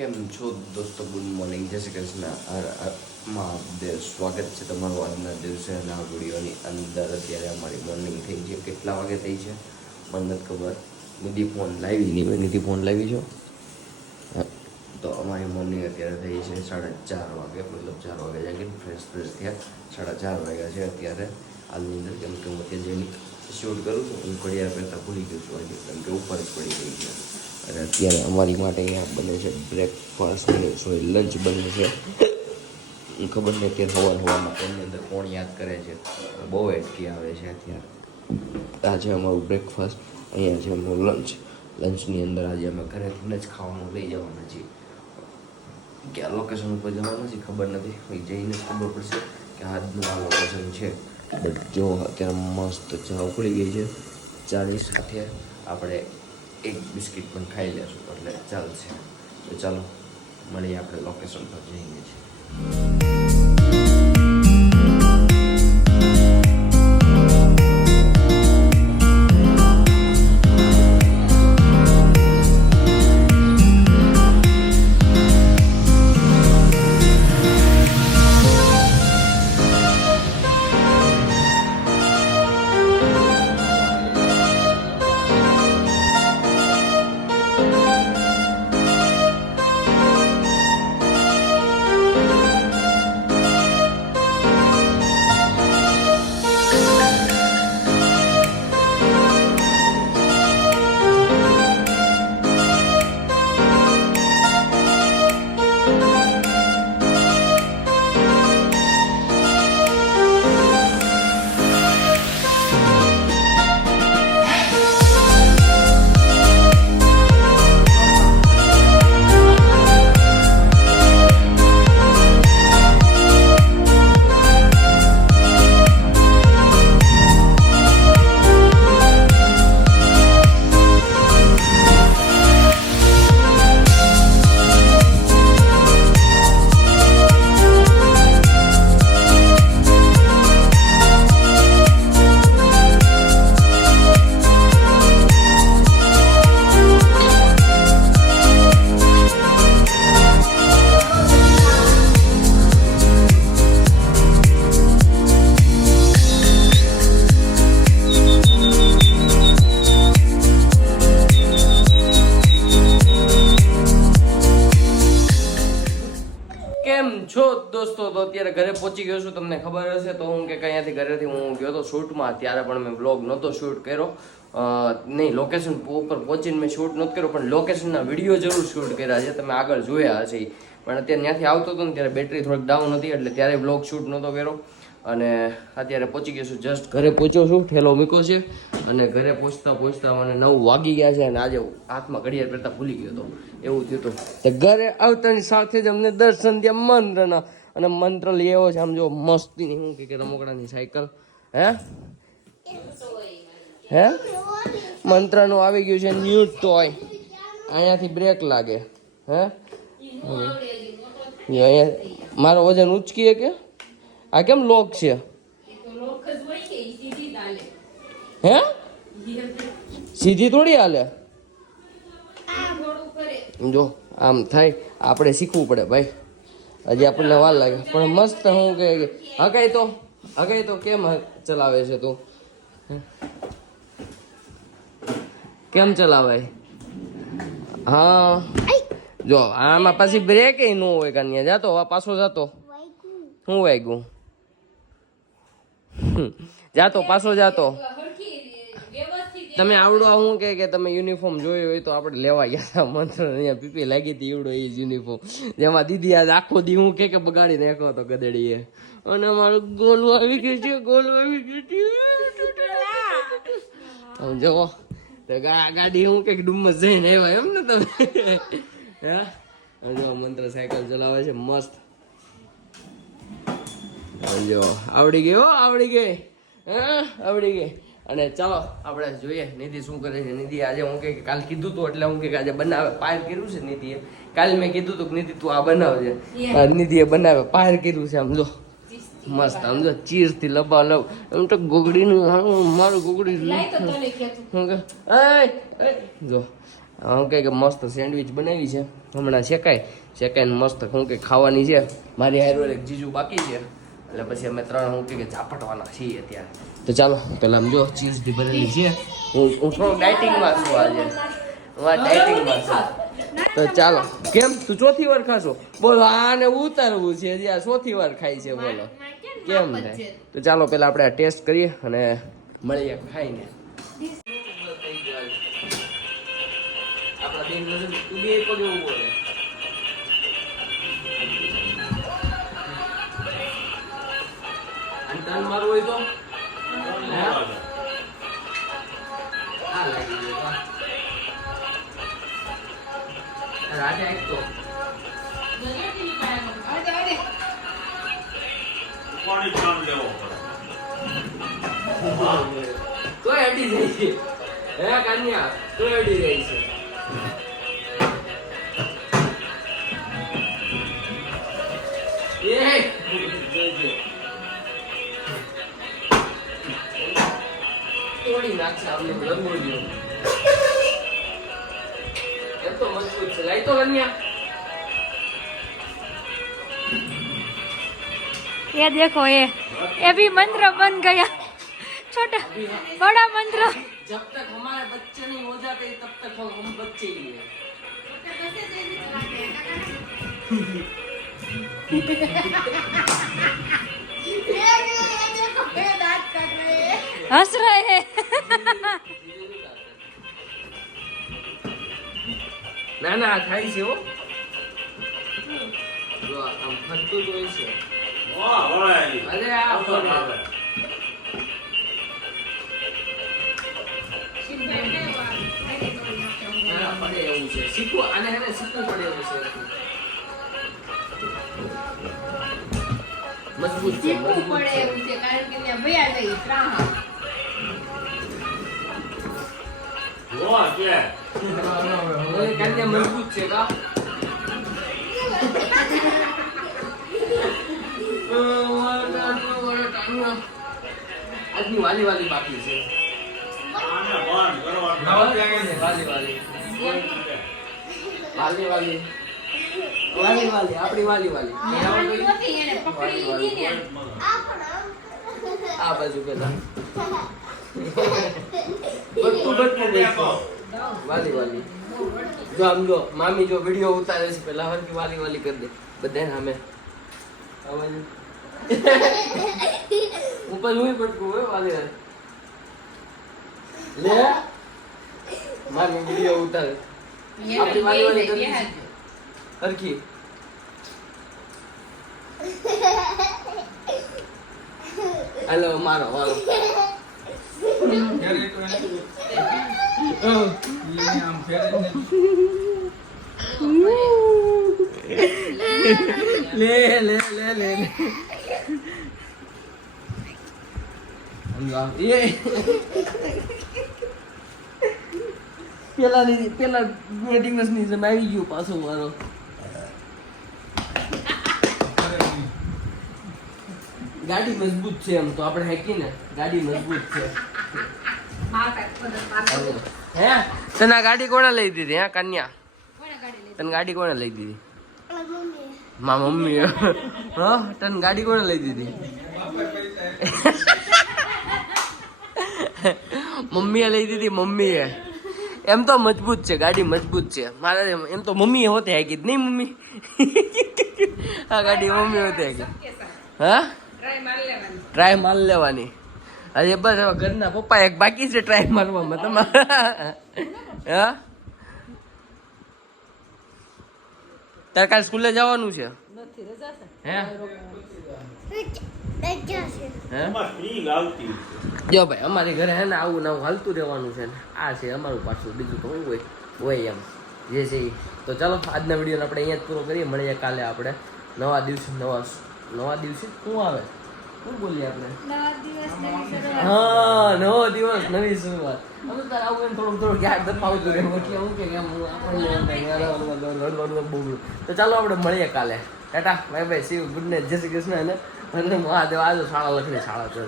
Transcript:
કેમ છો દોસ્તો? ગુડ મોર્નિંગ, જય શ્રી કૃષ્ણ. મહાદેવ. સ્વાગત છે તમારું આજના દિવસે અને આ વિડીયોની અંદર. અત્યારે અમારી મોર્નિંગ થઈ છે. કેટલા વાગે થઈ છે મને નથી ખબર. નિધિ ફોન લાવી નહીં, નિધિ ફોન લાવી છો તો અમારી મોર્નિંગ અત્યારે થઈ છે 4:30 વાગે. મતલબ 4 વાગે જાગીને ફ્રેશ થયા. 4:30 વાગ્યા છે અત્યારે હાલની અંદર. કેમ કે હું અત્યારે જઈને શૂટ કરું છું. હું ઘડિયાળ પહેરતા ભૂલી ગયો છું આજે, કેમ કે ઉપર જ પડી ગઈ છે. અને અત્યારે અમારી માટે અહીંયા બને છે બ્રેકફાસ્ટ, સોરી લંચ બને છે. ખબર નહીં અત્યારે હવામાં કોની અંદર કોણ યાદ કરે છે, બહુ એટકી આવે છે અત્યારે. આ છે અમારું બ્રેકફાસ્ટ, અહીંયા છે અમારું લંચની અંદર આજે અમે ઘરેથી જ ખાવાનું લઈ જવાના છીએ. ક્યાં લોકેશન ઉપર જવાનું છે ખબર નથી, ભાઈ જઈને જ ખબર પડશે કે આજનું આ લોકેશન છે. બટ જો અત્યારે મસ્ત ચા ઉકળી ગઈ છે. ચાની સાથે આપણે એક બિસ્કિટ પણ ખાઈ લેશું એટલે ચાલશે. તો ચાલો મળીએ આપણે લોકેશન પર જઈએ છીએ. કેમ છો દોસ્તો? તો અત્યારે ઘરે પહોંચી ગયો છું. તમને ખબર હશે તો હું કે અહીંયાથી ઘરેથી હું ગયો હતો શૂટમાં. ત્યારે પણ મેં બ્લોગ નહોતો શૂટ કર્યો. નહીં, લોકેશન ઉપર પહોંચીને મેં શૂટ નહોતો કર્યો, પણ લોકેશનના વિડીયો જરૂર શૂટ કર્યા છે. તમે આગળ જોયા હશે. પણ અત્યારે ત્યાંથી આવતો હતો ને ત્યારે બેટરી થોડીક ડાઉન હતી, એટલે ત્યારે બ્લોગ શૂટ નહોતો કર્યો. અને અત્યારે પહોંચી ગયો છું, જસ્ટ ઘરે પહોંચ્યો છું. ઠેલો મૂક્યો છે અને ઘરે પહોંચતા મને 9 વાગી ગયા છે. અને આજે હાથમાં ઘડિયાળ પહેરતા ભૂલી ગયો હતો, એવું થયું હતું. તો ઘરે આવતાની સાથે જ અમને દર્શન થયા મંત્રના. અને મંત્ર લેવો છે આમ જો મસ્તીની, શું કે રમકડાની સાયકલ. હે મંત્રનું આવી ગયું છે ન્યૂ ટોય. અહીંયાથી બ્રેક લાગે. હે અહીંયા મારો વજન ઉચકીએ કે આ કેમ લોક છે? હે સીધી થોડી હાલે. જો આમ થાય, આપણે શીખવું પડે ભાઈ. હજી આપણને વાર લાગે, પણ મસ્ત. હું કે હગાઈ તો કેમ ચલાવે છે તું? કેમ ચલાવાય? હા જો આમાં પાછી બ્રેક ન હોય. કાન્યા જાતો પાછો જાતો. શું વાગ્યું? જાતો પાછો જાતો. તમે આવડો હું કે તમે યુનિફોર્મ જોયો હોય તો આપણે લેવા ગયા હતા મંત્ર. અહીંયા પીપી લાગી હતી એવડો એ યુનિફોર્મ, જેમાં દીદી આજ આખો દી હું કે બગાડી નાખ્યો હતો ગધેડીએ. અને અમારું ગોલું આવી ગયું છે, ગોલું આવી ગયું છે. જવો ગાડી હું કે ડુમ્મસ જઈને આવ્યા એમ ને તમે. હે જો મંત્ર સાયકલ ચલાવે છે મસ્ત. જો આવડી ગઈ, આવડી ગઈ. હા આવડી ગઈ. અને ચાલો આપણે જોઈએ નિધિ શું કરે છે. નિધિ આજે હું કે કાલ કીધું તું એટલે હું કે આજે બનાવે પાયર કર્યું છે નિધિએ. કાલ મેં કીધું તું કે નિધિ તું આ બનાવજે. નિધિએ બનાવે પાયર કર્યું છે. આમ જો મસ્ત, આમ જો ચીઝ થી લબાલબ. એમ તો ગોગડીનું મારું ગોગડી શું કે જો હું કહે કે મસ્ત સેન્ડવિચ બનાવી છે હમણાં શેકાઈને મસ્ત હું કે ખાવાની છે. મારી હારે એક જીજુ બાકી છે એટલે પછી અમે ત્રણ હું કે ઝાપટવાના છીએ અત્યારે. તો ચાલો પહેલાં આમ જો ચીઝથી ભરેલી છે. હું થોડું ડાયટિંગમાં છું આજે, ડાયટિંગમાં છું. તો ચાલો. કેમ તું ચોથી વાર ખાશો? બોલો આને ઉતારવું છે જ્યાં ચોથી વાર ખાય છે. બોલો કેમ થાય? તો ચાલો પહેલાં આપણે આ ટેસ્ટ કરીએ અને મળીએ ખાઈને. તું બે પગે ઉભો રહે. ટર્ન મારવું હોય તો રાજા એક તો અડી જાય છે. હે કન્યા તો અડી જાય છે. તોડી નાખશે અમને રંગોળીઓ. એ તો મજબૂત છે. લાઈ તો કન્યા. ये देखो ये भी मंत्र बन गया छोटा बड़ा मंत्र. जब तक हमारे बच्चे नहीं हो जाते तब तक हम बच्चे ही हैं. हंस रहे हैं. ના ના થાય છે હો. જો આમ ફરતું જ હોય છે. અરે આ ફરે. પડે એવું છે. શીખવું આને હેને શીખવું પડે એવું છે. મજબૂત છે. શીખવું પડે એવું છે કારણ કે ત્યાં ભયા લઈ ત્રાહા. કન્યા મજબૂત છે કા. આજની વાલી વાલી બાકી છે. વાલી આપણી વાલી નહોતી એને પકડી લીધી ને. આ બાજુ પેલા બટકું દેખો. વાલી જો આમ જો મામી જો વિડીયો ઉતારે છે પેલા હરકી વાલી કરી દે બધા સામે. ઉપર હું બટકું હોય વાલી લે મામી વિડીયો ઉતારે. આપણી વાલી કરી દે હરકી. હેલો મારો વાલો. લે પેલા વેટિંગ ની જેમ આવી ગયું પાછો મારો. ગાડી મજબૂત છે એમ તો આપણે હેકી ને ગાડી મજબૂત છે. હે તને ગાડી કોણે લઈ દીધી? હે કન્યા તને ગાડી કોણે લઈ દીધી? મા મમ્મી. હા તને ગાડી કોણે લઈ દીધી? મમ્મીએ લઈ દીધી. મમ્મીએ એમ તો મજબૂત છે ગાડી મજબૂત છે. મારે એમ તો મમ્મીએ હોતે હાકી જ નહીં મમ્મી. હા ગાડી મમ્મી હોતે હાકી. હા ટ્રાય માર લેવાની. હજી બસ હવે ઘરના પપ્પા એક બાકી છે ટ્રાય મારવામાં તમારે. હા તારે કાલે સ્કૂલે જવાનું છે? હે જો ભાઈ અમારી ઘરે હે ને આવું નવું હાલતું રહેવાનું છે ને આ છે અમારું પાછું. બીજું તો હું હોય એમ જે છે. તો ચાલો આજના વિડીયોને આપણે અહીંયા જ પૂરો કરીએ. મળીએ કાલે આપણે નવા દિવસે શું આવે શું બોલીએ આપણે? હા નવો દિવસ નવી શરૂઆત. અમે તાર આવું એમ થોડુંક યાદ દપાવતું રહેવું એટલે હું કે આપણને. તો ચાલો આપણે મળીએ કાલે. Tata bye bye see you good night જય શ્રી કૃષ્ણ. અને મહાદેવ આજો શાળા લખણી શાળા કરે.